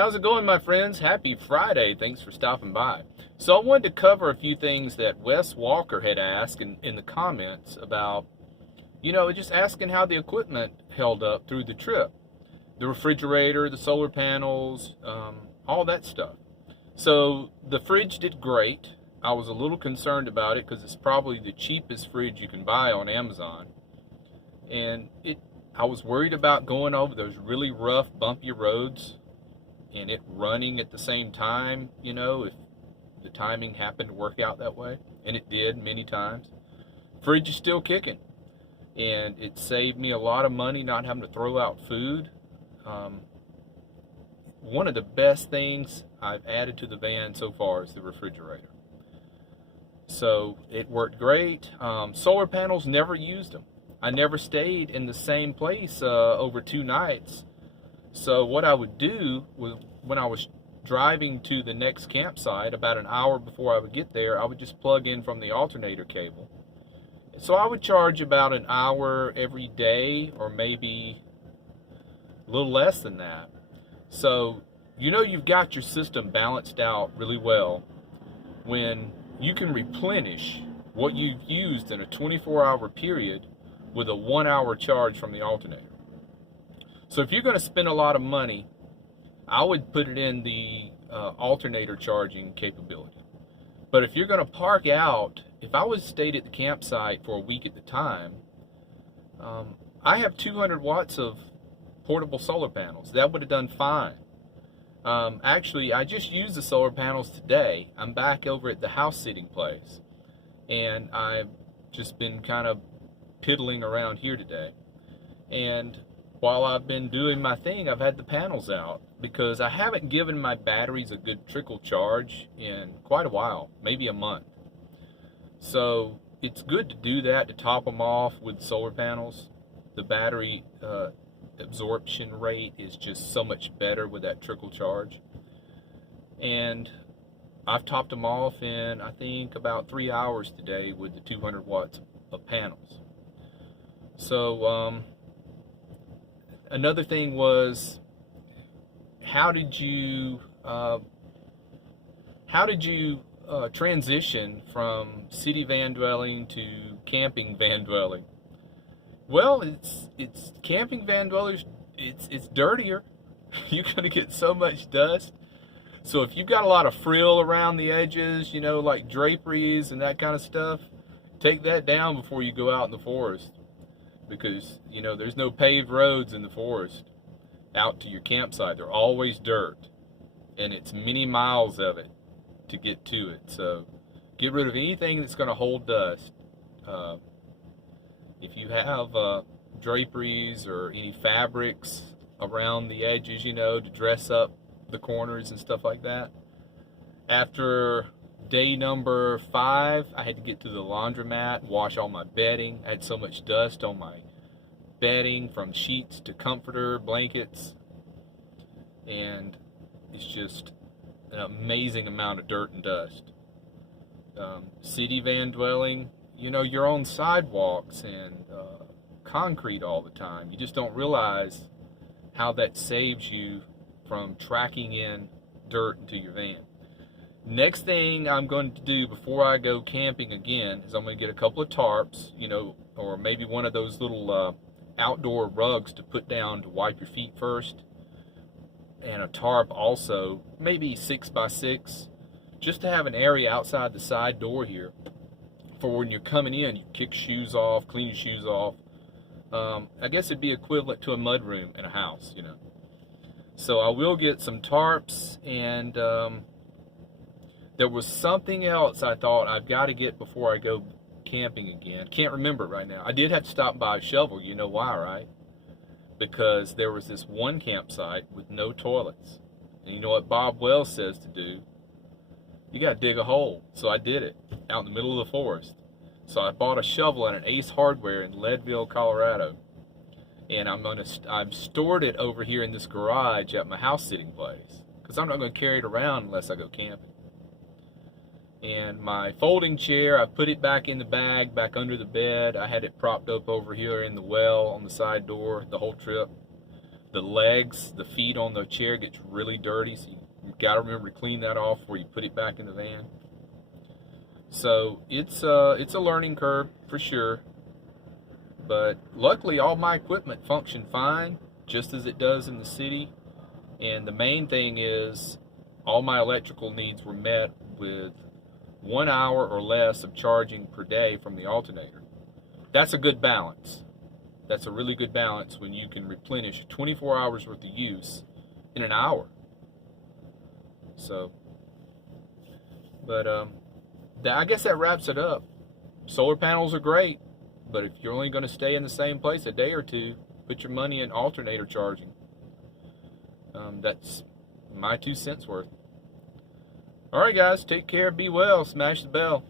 How's it going, my friends? Happy Friday. Thanks for stopping by. So I wanted to cover a few things that Wes Walker had asked in the comments about, just asking how the equipment held up through the trip. The refrigerator, the solar panels, all that stuff. So the fridge did great. I was a little concerned about it because it's probably the cheapest fridge you can buy on Amazon. And I was worried about going over those really rough, bumpy roads and it running at the same time, if the timing happened to work out that way. And it did many times. Fridge is still kicking. And it saved me a lot of money not having to throw out food. One of the best things I've added to the van so far is the refrigerator. So it worked great. Solar panels, never used them. I never stayed in the same place over 2 nights. So what I would do was, when I was driving to the next campsite, about an hour before I would get there, I would just plug in from the alternator cable. So I would charge about an hour every day, or maybe a little less than that. So you've got your system balanced out really well when you can replenish what you've used in a 24-hour period with a 1-hour charge from the alternator. So if you're going to spend a lot of money, I would put it in the alternator charging capability. But if you're going to park out, if I was stayed at the campsite for a week at the time, I have 200 watts of portable solar panels. That would have done fine. Actually, I just used the solar panels today. I'm back over at the house sitting place, and I've just been kind of piddling around here today. And while I've been doing my thing, I've had the panels out because I haven't given my batteries a good trickle charge in quite a while, maybe a month. So it's good to do that, to top them off with solar panels. The battery absorption rate is just so much better with that trickle charge. And I've topped them off in, I think, about 3 hours today with the 200 watts of panels. So another thing was, how did you transition from city van dwelling to camping van dwelling? Well, it's camping van dwellers. It's dirtier. You're gonna get so much dust. So if you've got a lot of frill around the edges, like draperies and that kind of stuff, take that down before you go out in the forest, because there's no paved roads in the forest out to your campsite. They're always dirt, and it's many miles of it to get to it. So get rid of anything that's going to hold dust. If you have draperies or any fabrics around the edges, to dress up the corners and stuff like that. After day number 5, I had to get to the laundromat, wash all my bedding. I had so much dust on my bedding, from sheets to comforter, blankets, and it's just an amazing amount of dirt and dust. City van dwelling, you're on sidewalks and concrete all the time. You just don't realize how that saves you from tracking in dirt into your van. Next thing I'm going to do before I go camping again is I'm going to get a couple of tarps, or maybe one of those little outdoor rugs to put down to wipe your feet first, and a tarp also, maybe 6x6, just to have an area outside the side door here for when you're coming in. You kick shoes off, clean your shoes off. I guess it'd be equivalent to a mud room in a house, So I will get some tarps, and there was something else I thought I've got to get before I go camping again. Can't remember right now. I did have to stop by a shovel. You know why, right? Because there was this one campsite with no toilets. And you know what Bob Wells says to do? You got to dig a hole. So I did it out in the middle of the forest. So I bought a shovel at an Ace Hardware in Leadville, Colorado. And I've stored it over here in this garage at my house sitting place, because I'm not going to carry it around unless I go camping. And my folding chair, I put it back in the bag, back under the bed. I had it propped up over here in the well on the side door the whole trip. the legs, the feet on the chair gets really dirty, so you got to remember to clean that off before you put it back in the van. So it's a learning curve for sure, but luckily all my equipment functioned fine, just as it does in the city. And the main thing is all my electrical needs were met with 1 hour or less of charging per day from the alternator. That's a good balance. That's a really good balance when you can replenish 24 hours worth of use in an hour. So, but I guess that wraps it up. Solar panels are great, but if you're only going to stay in the same place a day or two, put your money in alternator charging. That's my 2 cents worth. All right, guys, take care, be well, smash the bell.